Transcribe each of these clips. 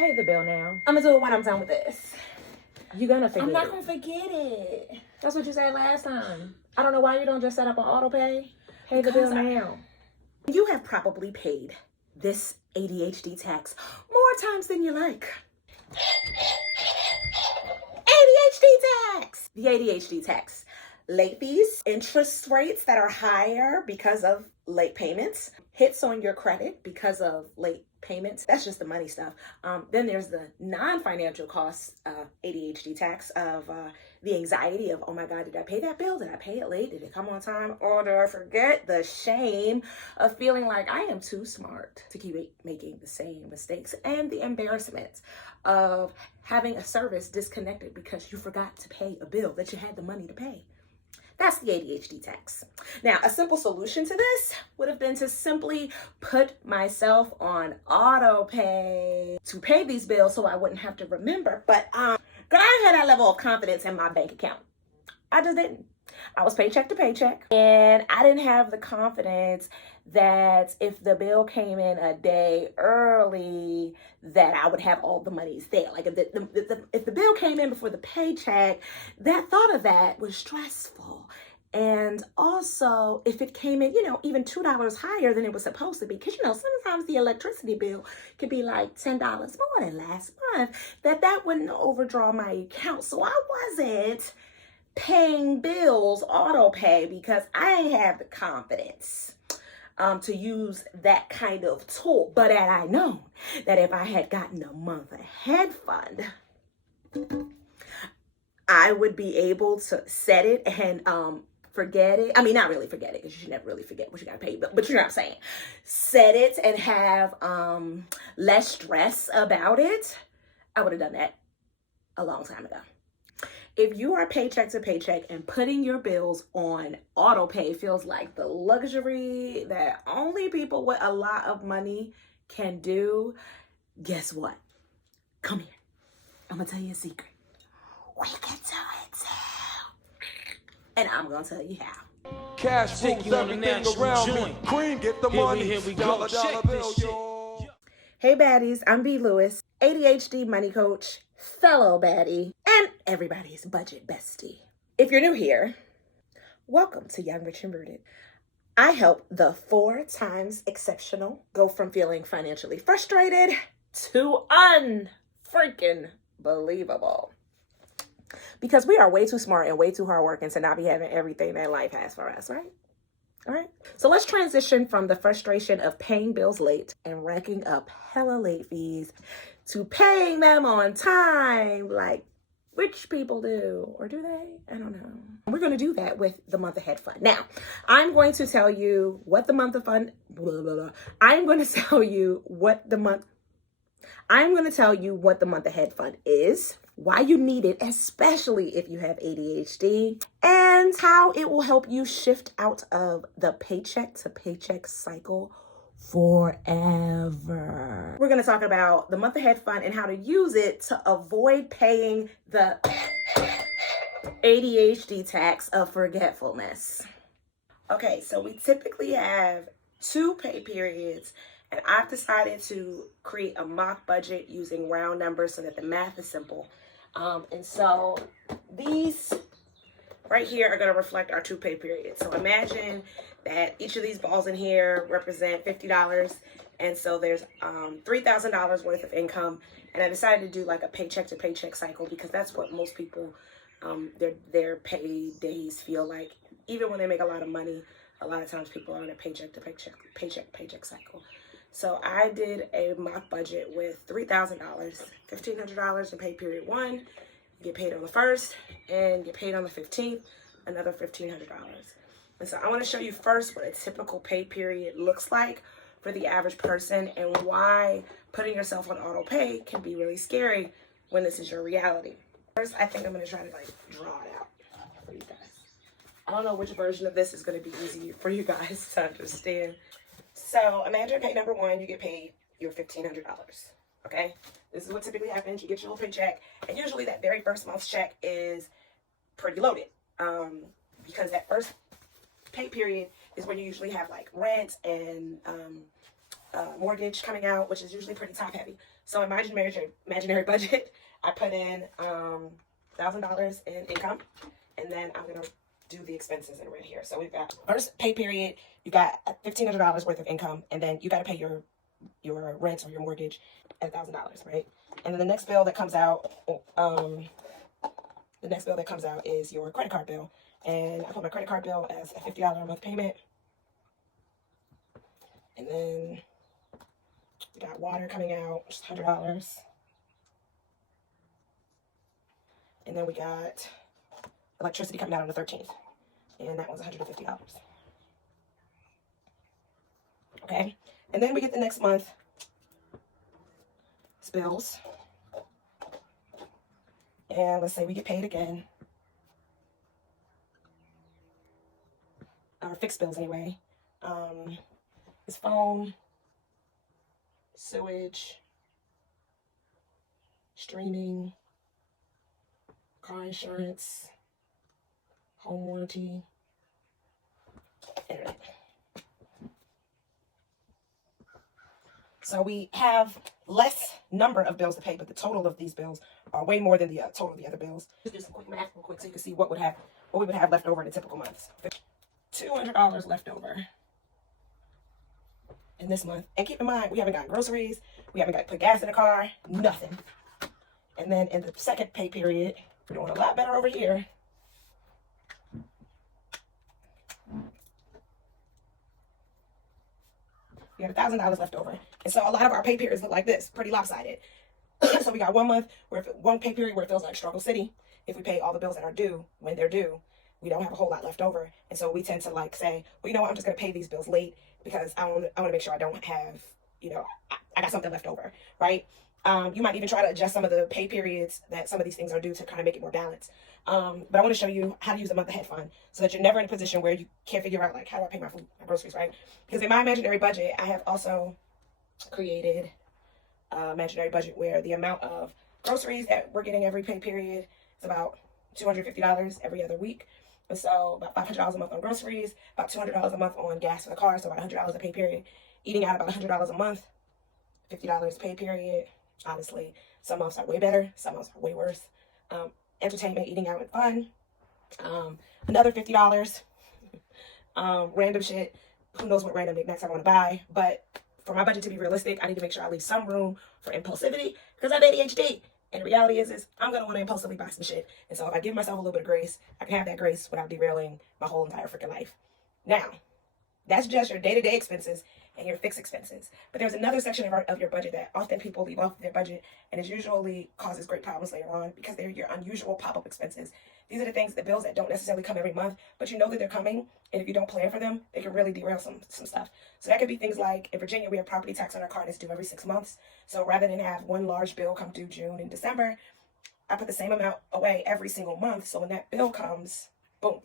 Pay the bill now. I'm gonna do it when I'm done with this. You're gonna forget I'm not it. gonna forget it. That's what you said last time. I don't know why you don't just set up an auto pay. Pay the bill now. You have probably paid this ADHD tax more times than you like. ADHD tax! The ADHD tax. Late fees, interest rates that are higher because of late payments, hits on your credit because of late payments. That's just the money stuff. Then there's the non-financial costs, ADHD tax of the anxiety of, oh my God, did I pay that bill? Did I pay it late? Did it come on time? Or did I forget? The shame of feeling like I am too smart to keep making the same mistakes, and the embarrassment of having a service disconnected because you forgot to pay a bill that you had the money to pay. That's the ADHD tax. Now, a simple solution to this would have been to simply put myself on auto pay to pay these bills so I wouldn't have to remember. But I had that level of confidence in my bank account. I just didn't. I was paycheck to paycheck, and I didn't have the confidence that if the bill came in a day early, that I would have all the monies there. Like if the bill came in before the paycheck, that thought of that was stressful. And also, if it came in, even $2 higher than it was supposed to be, because, sometimes the electricity bill could be like $10 more than last month, that wouldn't overdraw my account. So I wasn't paying bills auto pay because I didn't have the confidence to use that kind of tool. But had I known that if I had gotten a month ahead fund, I would be able to set it and forget it. I mean, not really forget it, because you should never really forget what you got to pay, but you know what I'm saying. Set it and have less stress about it. I would have done that a long time ago. If you are paycheck to paycheck and putting your bills on auto pay feels like the luxury that only people with a lot of money can do, guess what? Come here. I'm going to tell you a secret. We can do it too. And I'm going to tell you how. Cash rules everything around me. Queen, get the money. Here we go. Dollar bill, yo. Hey baddies, I'm B. Lewis, ADHD money coach, fellow baddie, and everybody's budget bestie. If you're new here, welcome to Young, Rich, and Rooted. I help the 4 times exceptional go from feeling financially frustrated to unfreaking believable. Because we are way too smart and way too hardworking to not be having everything that life has for us, right? All right. So let's transition from the frustration of paying bills late and racking up hella late fees to paying them on time, like rich people do. Or do they? I don't know. We're going to do that with the month ahead fund. Now, I'm going to tell you what the month of fund, I'm going to tell you what the month ahead fund is, why you need it, especially if you have ADHD, and how it will help you shift out of the paycheck to paycheck cycle forever. We're going to talk about the month ahead fund and how to use it to avoid paying the ADHD tax of forgetfulness. Okay, so we typically have 2 pay periods, and I've decided to create a mock budget using round numbers so that the math is simple. And so these right here are going to reflect our 2 pay periods. So imagine that each of these balls in here represent $50. And so there's $3,000 worth of income. And I decided to do like a paycheck to paycheck cycle because that's what most people, their pay days feel like. Even when they make a lot of money, a lot of times people are on a paycheck to paycheck cycle. So I did a mock budget with $3,000, $1,500 in pay period 1, you get paid on the 1st, and get paid on the 15th, another $1,500. And so I want to show you first what a typical pay period looks like for the average person and why putting yourself on auto pay can be really scary when this is your reality. First, I think I'm going to try to draw it out for you guys. I don't know which version of this is going to be easy for you guys to understand. So imagine pay number 1, you get paid your $1,500, okay? This is what typically happens. You get your little paycheck, and usually that very first month's check is pretty loaded because that first pay period is when you usually have like rent and mortgage coming out, which is usually pretty top heavy. So in my imaginary budget, I put in $1,000 in income, and then I'm gonna do the expenses in red here. So we've got first pay period, you got $1,500 worth of income, and then you got to pay your rent or your mortgage at $1,000, right? And then the next bill that comes out, is your credit card bill, and I put my credit card bill as a $50 a month payment. And then we got water coming out, just $100. And then we got electricity coming out on the 13th. And that was $150. Okay. And then we get the next month's bills. And let's say we get paid again. Our fixed bills anyway. It's phone, sewage, streaming, car insurance, home warranty, internet. So we have less number of bills to pay, but the total of these bills are way more than the total of the other bills. Just do some quick math real quick so you can see what we would have left over in a typical month. $200 left over in this month. And keep in mind, we haven't got groceries, we haven't got to put gas in the car, nothing. And then in the second pay period, we're doing a lot better over here. We have $1,000 left over. And so a lot of our pay periods look like this, pretty lopsided. So we got one pay period where it feels like struggle city. If we pay all the bills that are due when they're due, we don't have a whole lot left over. And so we tend to like say, well, you know what, I'm just going to pay these bills late because I want to make sure I don't have, I got something left over, right? You might even try to adjust some of the pay periods that some of these things are due to kind of make it more balanced. But I want to show you how to use the month ahead fund so that you're never in a position where you can't figure out, like, how do I pay my food, my groceries, right? Because in my imaginary budget, I have also created an imaginary budget where the amount of groceries that we're getting every pay period is about $250 every other week. And so about $500 a month on groceries, about $200 a month on gas for the car, so about $100 a pay period. Eating out about $100 a month, $50 pay period. Honestly, some months are way better, some months are way worse. Entertainment, eating out, and fun. Another $50. Random shit. Who knows what random knickknacks I want to buy. But for my budget to be realistic, I need to make sure I leave some room for impulsivity because I have ADHD. And the reality is I'm going to want to impulsively buy some shit. And so if I give myself a little bit of grace, I can have that grace without derailing my whole entire freaking life. Now, that's just your day-to-day expenses and your fixed expenses. But there's another section of your budget that often people leave off their budget, and it usually causes great problems later on because they're your unusual pop-up expenses. These are the things, the bills that don't necessarily come every month, but you know that they're coming, and if you don't plan for them, they can really derail some stuff. So that could be things like, in Virginia, we have property tax on our car that's due every 6 months. So rather than have one large bill come due June and December, I put the same amount away every single month. So when that bill comes, boom.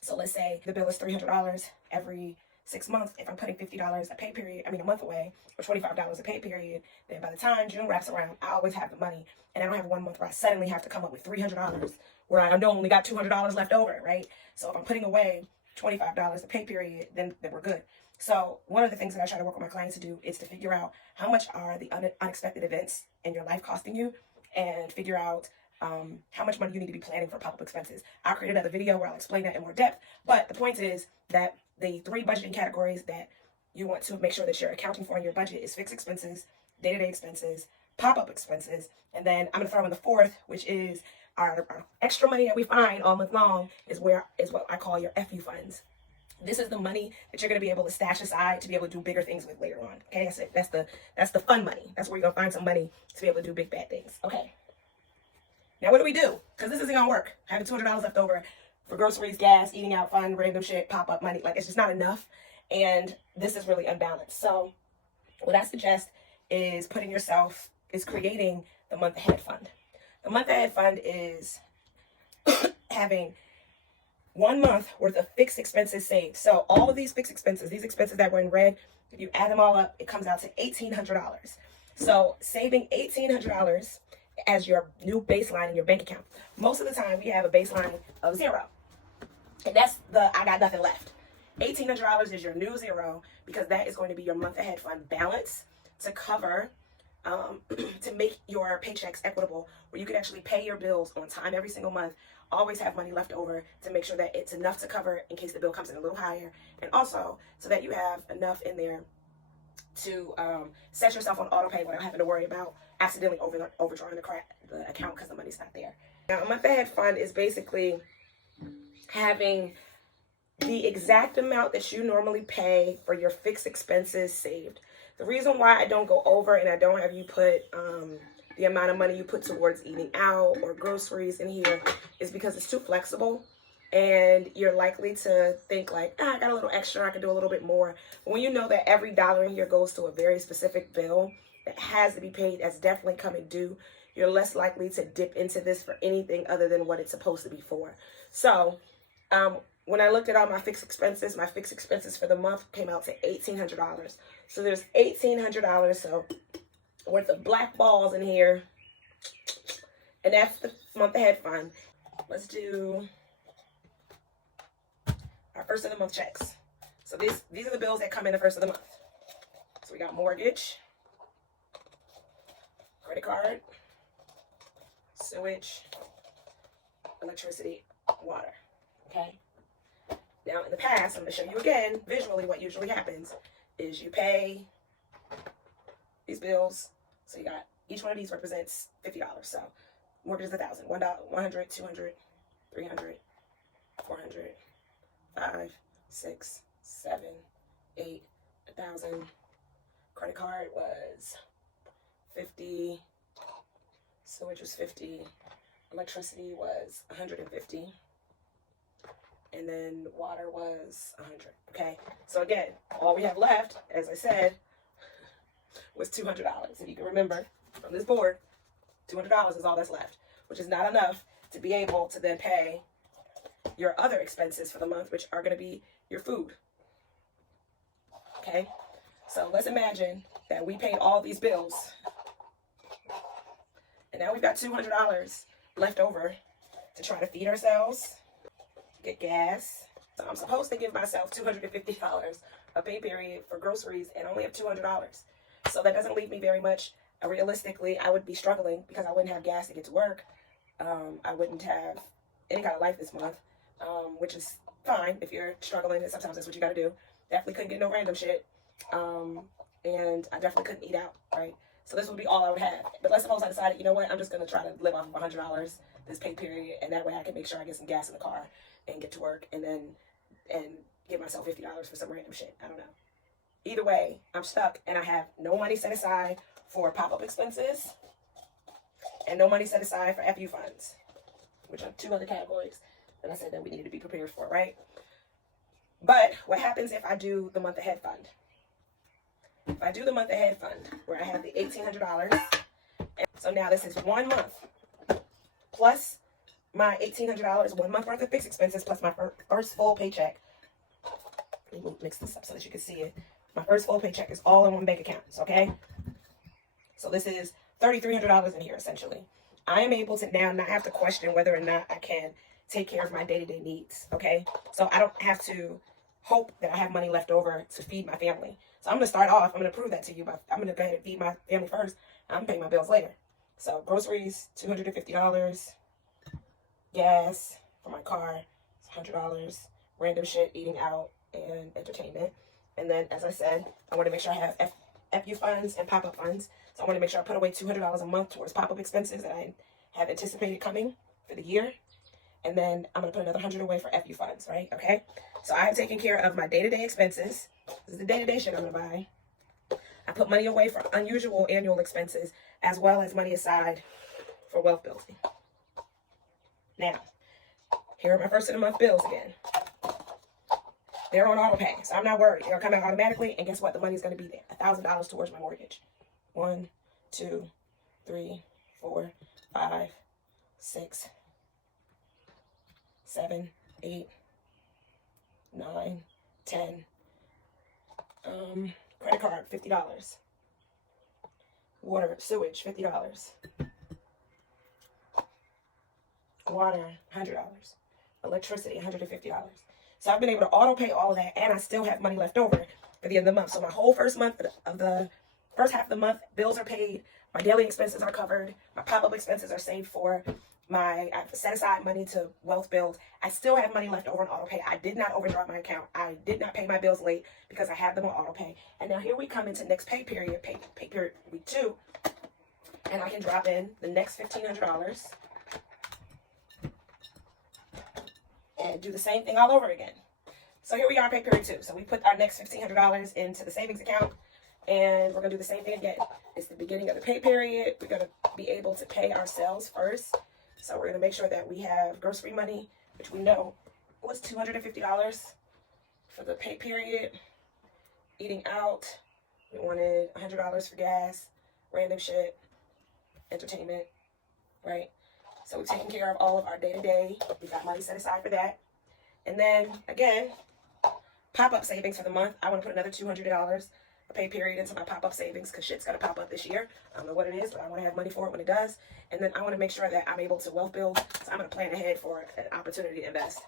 So let's say the bill is $300 every 6 months. If I'm putting $50 a month away, or $25 a pay period, then by the time June wraps around, I always have the money. And I don't have 1 month where I suddenly have to come up with $300 where I know only got $200 left over, right? So if I'm putting away $25 a pay period, then we're good. So one of the things that I try to work with my clients to do is to figure out how much are the unexpected events in your life costing you, and figure out how much money you need to be planning for pop-up expenses. I'll create another video where I'll explain that in more depth. But the point is that the 3 budgeting categories that you want to make sure that you're accounting for in your budget is fixed expenses, day-to-day expenses, pop-up expenses, and then I'm going to throw in the 4th, which is our extra money that we find all month long is what I call your FU funds. This is the money that you're going to be able to stash aside to be able to do bigger things with later on. Okay, that's the fun money. That's where you're going to find some money to be able to do big bad things. Okay. Now what do we do? Because this isn't going to work. Having $200 left over for groceries, gas, eating out, fun, random shit, pop-up money. Like, it's just not enough. And this is really unbalanced. So what I suggest is creating the month ahead fund. The month ahead fund is having 1 month worth of fixed expenses saved. So all of these fixed expenses, these expenses that were in red, if you add them all up, it comes out to $1,800. So saving $1,800 as your new baseline in your bank account. Most of the time we have a baseline of 0. And that's I got nothing left. $1,800 is your new zero because that is going to be your month ahead fund balance to cover, to make your paychecks equitable, where you can actually pay your bills on time every single month, always have money left over to make sure that it's enough to cover in case the bill comes in a little higher, and also so that you have enough in there to set yourself on auto pay without having to worry about accidentally overdrawing the account because the money's not there. Now, a month ahead fund is basically having the exact amount that you normally pay for your fixed expenses saved. The reason why I don't go over and I don't have you put the amount of money you put towards eating out or groceries in here is because it's too flexible, and you're likely to think like, I got a little extra, I can do a little bit more. But when you know that every dollar in here goes to a very specific bill that has to be paid, that's definitely coming due, you're less likely to dip into this for anything other than what it's supposed to be for. So when I looked at all my fixed expenses for the month came out to $1,800. So there's $1,800 so worth of black balls in here, and that's the month ahead fund. Let's do our first of the month checks. So these are the bills that come in the first of the month. So we got mortgage, credit card, sewage, electricity, water. Okay. Now in the past, I'm going to show you again visually what usually happens is you pay these bills. So you got each one of these represents $50. So mortgage is $1,000, $100, $200, $300, $400. 5, 6, 7, 8, 1,000. Credit card was 50. Sewage was 50. Electricity was 150. And then water was 100. Okay. So again, all we have left, as I said, was $200. If you can remember from this board, $200 is all that's left, which is not enough to be able to then pay your other expenses for the month, which are going to be your food. Okay, so let's imagine that we paid all these bills, and now we've got $200 left over to try to feed ourselves, get gas. So I'm supposed to give myself $250 a pay period for groceries and only have $200. So that doesn't leave me very much. Realistically, I would be struggling because I wouldn't have gas to get to work. I wouldn't have any kind of life this month. Which is fine if you're struggling, and sometimes that's what you got to do. Definitely couldn't get no random shit. And I definitely couldn't eat out, right? So this would be all I would have. But let's suppose I decided, you know what, I'm just going to try to live off of $100 this pay period, and that way I can make sure I get some gas in the car and get to work, and give myself $50 for some random shit. I don't know. Either way, I'm stuck, and I have no money set aside for pop-up expenses, and no money set aside for FU funds, which are two other categories that I said that we needed to be prepared for, right? But what happens if I do the month ahead fund? If I do the month ahead fund, where I have the $1,800, so now this is 1 month plus my $1,800, 1 month worth of fixed expenses plus my first full paycheck. Let me mix this up so that you can see it. My first full paycheck is all in one bank account, okay? So this is $3,300 in here, essentially. I am able to now not have to question whether or not I can take care of my day-to-day needs, okay? So I don't have to hope that I have money left over to feed my family. So I'm going to start off, I'm going to prove that to you, but I'm going to go ahead and feed my family first. I'm going to pay my bills later. So groceries, $250. Gas for my car, $100. Random shit, eating out, and entertainment. And then, as I said, I want to make sure I have FU funds and pop-up funds. So I want to make sure I put away $200 a month towards pop-up expenses that I have anticipated coming for the year. And then I'm going to put another $100 away for FU funds, right? Okay? So I have taken care of my day-to-day expenses. This is the day-to-day shit I'm going to buy. I put money away for unusual annual expenses, as well as money aside for wealth building. Now, here are my first of the month bills again. They're on auto pay, so I'm not worried. They'll come out automatically, and guess what? The money's going to be there. $1,000 towards my mortgage. 1, 2, 3, 4, 5, 6, 7, 8, 9, 10. Credit card, $50. Water, sewage, $50. Water, $100. Electricity, $150. So I've been able to auto pay all of that, and I still have money left over for the end of the month. So my whole first half of the month, bills are paid, my daily expenses are covered, my pop-up expenses are saved for, I've set aside money to wealth build. I still have money left over on auto pay. I did not overdraw my account. I did not pay my bills late because I have them on auto pay. And now here we come into next pay period week 2, and I can drop in the next $1,500 and do the same thing all over again. So here we are in pay period 2. So we put our next $1,500 into the savings account, and we're gonna do the same thing again. It's the beginning of the pay period. We're gonna be able to pay ourselves first. So we're gonna make sure that we have grocery money, which we know was $250 for the pay period. Eating out, we wanted $100 for gas, random shit, entertainment, right? So we're taking care of all of our day-to-day. We got money set aside for that. And then, again, pop-up savings for the month. I want to put another $200 a pay period into my pop-up savings because shit's going to pop up this year. I don't know what it is, but I want to have money for it when it does. And then I want to make sure that I'm able to wealth build. So I'm going to plan ahead for an opportunity to invest.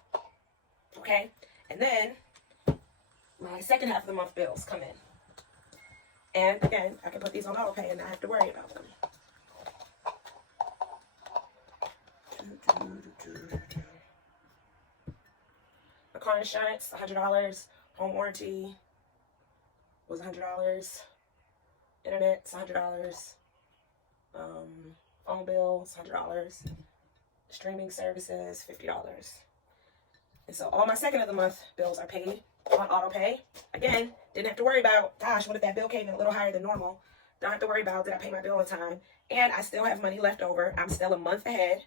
Okay? And then my second half of the month bills come in. And again, I can put these on auto pay and not have to worry about them. My car insurance, $100. Home warranty was $100. Internet's $100. Phone bills, $100. Streaming services, $50. And so all my second of the month bills are paid on auto pay. Again, didn't have to worry about, gosh, what if that bill came in a little higher than normal? Don't have to worry about, did I pay my bill on time? And I still have money left over. I'm still a month ahead.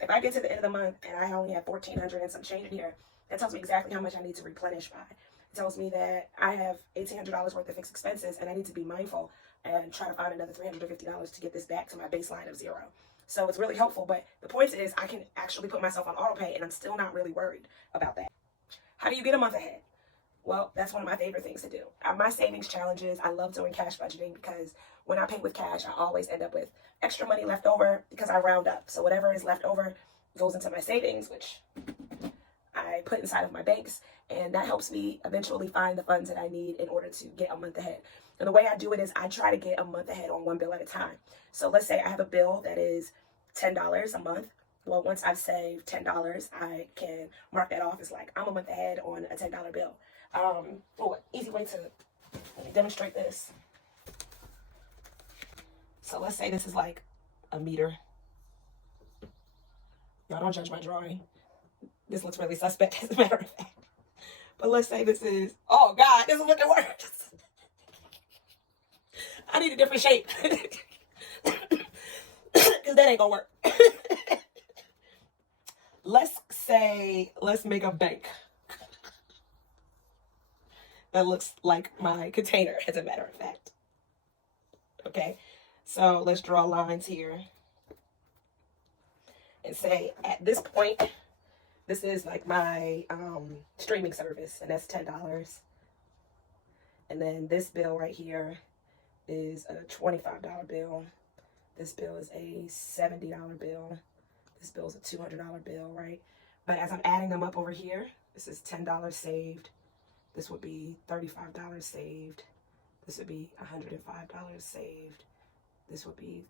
If I get to the end of the month and I only have $1,400 and some change in here, that tells me exactly how much I need to replenish by. It tells me that I have $1,800 worth of fixed expenses and I need to be mindful and try to find another $350 to get this back to my baseline of 0. So it's really helpful, but the point is I can actually put myself on auto pay and I'm still not really worried about that. How do you get a month ahead? Well, that's one of my favorite things to do. My savings challenges, I love doing cash budgeting because when I pay with cash, I always end up with extra money left over because I round up. So whatever is left over goes into my savings, which I put inside of my banks, and that helps me eventually find the funds that I need in order to get a month ahead. And the way I do it is I try to get a month ahead on one bill at a time. So let's say I have a bill that is $10 a month. Well, once I've saved $10, I can mark that off as like, I'm a month ahead on a $10 bill. Easy way to demonstrate this. So let's say this is like a meter. Y'all don't judge my drawing. This looks really suspect as a matter of fact. But let's say this is, oh God, this is looking worse. I need a different shape. Because that ain't gonna work. Let's make a bank. That looks like my container, as a matter of fact. Okay, so let's draw lines here. And say, at this point, this is like my streaming service, and that's $10. And then this bill right here is a $25 bill. This bill is a $70 bill. This bill is a $200 bill, right? But as I'm adding them up over here, this is $10 saved. This would be $35 saved. This would be $105 saved. This would be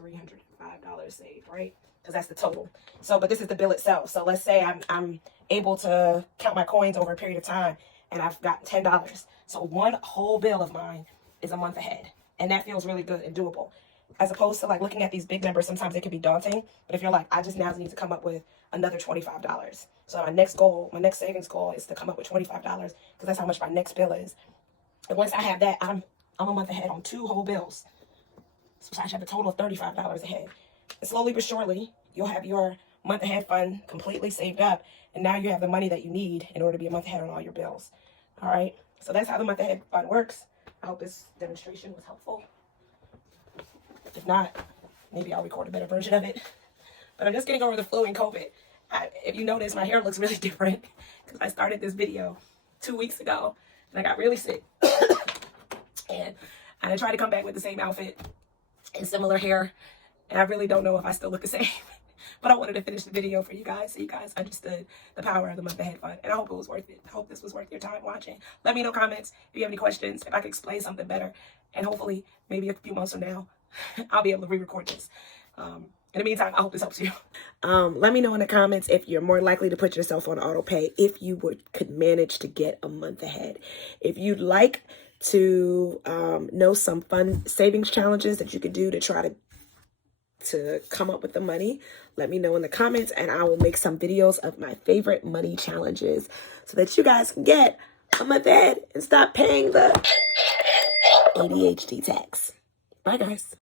$305 saved, right? Because that's the total. So, but this is the bill itself. So let's say I'm able to count my coins over a period of time, and I've got $10. So one whole bill of mine is a month ahead, and that feels really good and doable. As opposed to like looking at these big numbers, sometimes it can be daunting. But if you're like, I just now need to come up with another $25. So my next goal, my next savings goal is to come up with $25 because that's how much my next bill is. And once I have that, I'm a month ahead on 2 whole bills. So I should have a total of $35 ahead. And slowly but surely, you'll have your month ahead fund completely saved up. And now you have the money that you need in order to be a month ahead on all your bills. All right. So that's how the month ahead fund works. I hope this demonstration was helpful. If not, maybe I'll record a better version of it. But I'm just getting over the flu and COVID. If you notice, my hair looks really different because I started this video 2 weeks ago and I got really sick. And I tried to come back with the same outfit and similar hair. And I really don't know if I still look the same. But I wanted to finish the video for you guys so you guys understood the power of the month ahead fund. And I hope it was worth it. I hope this was worth your time watching. Let me know in the comments if you have any questions, if I can explain something better. And hopefully, maybe a few months from now, I'll be able to re-record this. In the meantime, I hope this helps you. Let me know in the comments if you're more likely to put yourself on auto pay if you could manage to get a month ahead. If you'd like to know some fun savings challenges that you could do to try to come up with the money, let me know in the comments, and I will make some videos of my favorite money challenges so that you guys can get a month ahead and stop paying the ADHD tax. Bye, guys.